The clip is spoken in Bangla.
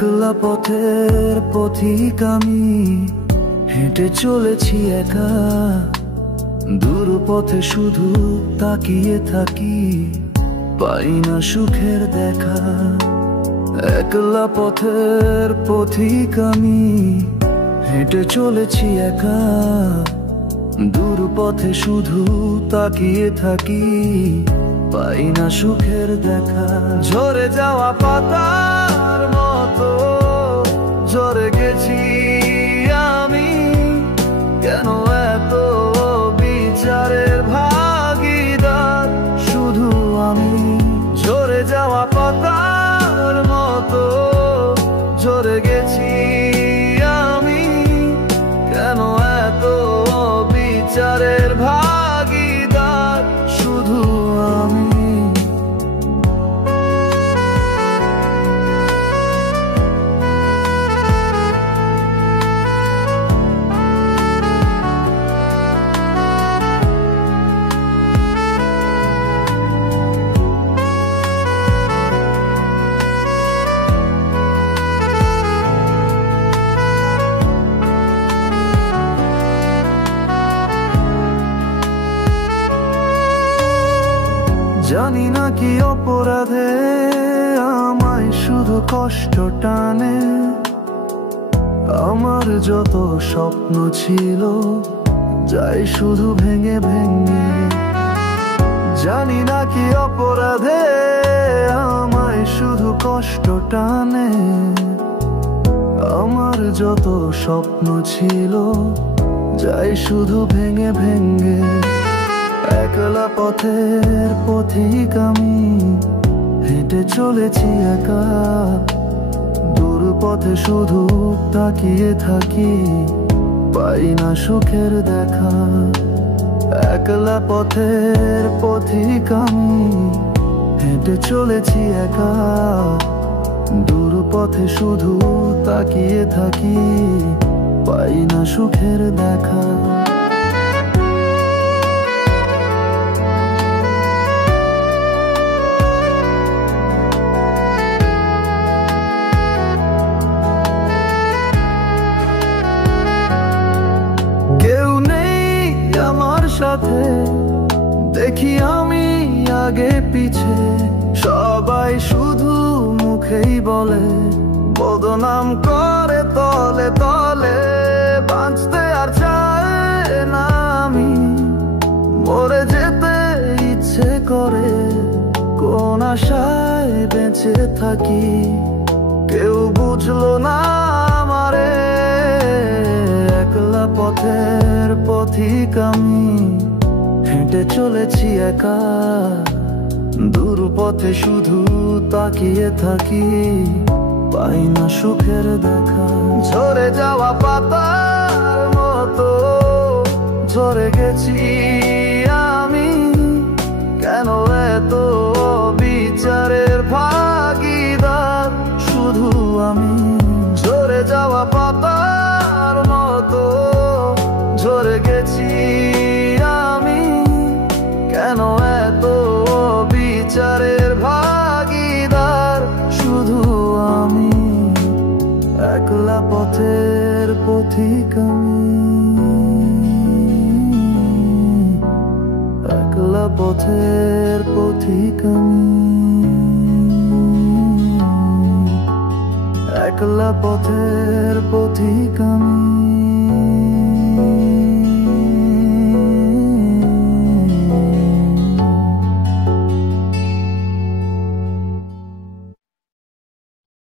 একলা পথের পথিক আমি, হেঁটে চলেছি একা। দূর পথে শুধু তাকিয়ে থাকি, পাই না সুখের দেখা। একলা পথের পথিক আমি, হেঁটে চলেছি একা। দূর পথে শুধু তাকিয়ে থাকি, পাই না সুখের দেখা। ঝরে যাওয়া পাতার মতো ঝরে গেছি আমি, কেন এত বিচারের ভাগীদার শুধু আমি। ঝরে যাওয়া পাতার মতো ঝরে গেছি আমি, কেন এত বিচারের ভাগীদার শুধু আমি। জানি না কি অপরাধে আমায় শুধু কষ্ট টানে। আমার যত স্বপ্ন ছিল যায় শুধু ভেঙে ভেঙে। জানি না কি অপরাধে আমায় শুধু কষ্ট টানে। আমার যত স্বপ্ন ছিল যায় শুধু ভেঙে ভেঙে। একলা পথের পথিক আমি, হেঁটে চলেছি একা। দূর পথে শুধু তাকিয়ে থাকি, পাই না সুখের দেখা। একলা পথের পথিক আমি, হেঁটে চলেছি একা। দূর পথে শুধু তাকিয়ে থাকি, পাই না সুখের দেখা। কেউ নেই আমার সাথে, দেখি আমি আগে পিছে। সবাই শুধু মুখেই বলে, বদনাম করে তলে তলে। বাঁচতে আর চায় না আমি, মরে যেতে ইচ্ছে করে। কোন আশায় বেঁচে থাকি, কেউ বুঝলো না আমারে। একলা পথের পথিক আমি, হেঁটে চলেছি একা। দূর পথে শুধু তাকিয়ে থাকি, পাই না সুখের দেখা। ঝরে যাওয়া পাতার মতো ঝরে গেছি আমি, কেন এত বিচারের ভাগীদার শুধু আমি। ঝরে যাওয়া পাতার মতো ঝরে গেছি আমি, কেন এত বিচারের ভাগীদার শুধু আমি। একলা পথের পথিক আমি, একলা পথের পথিক আমি, একলা পথের পথিক আমি।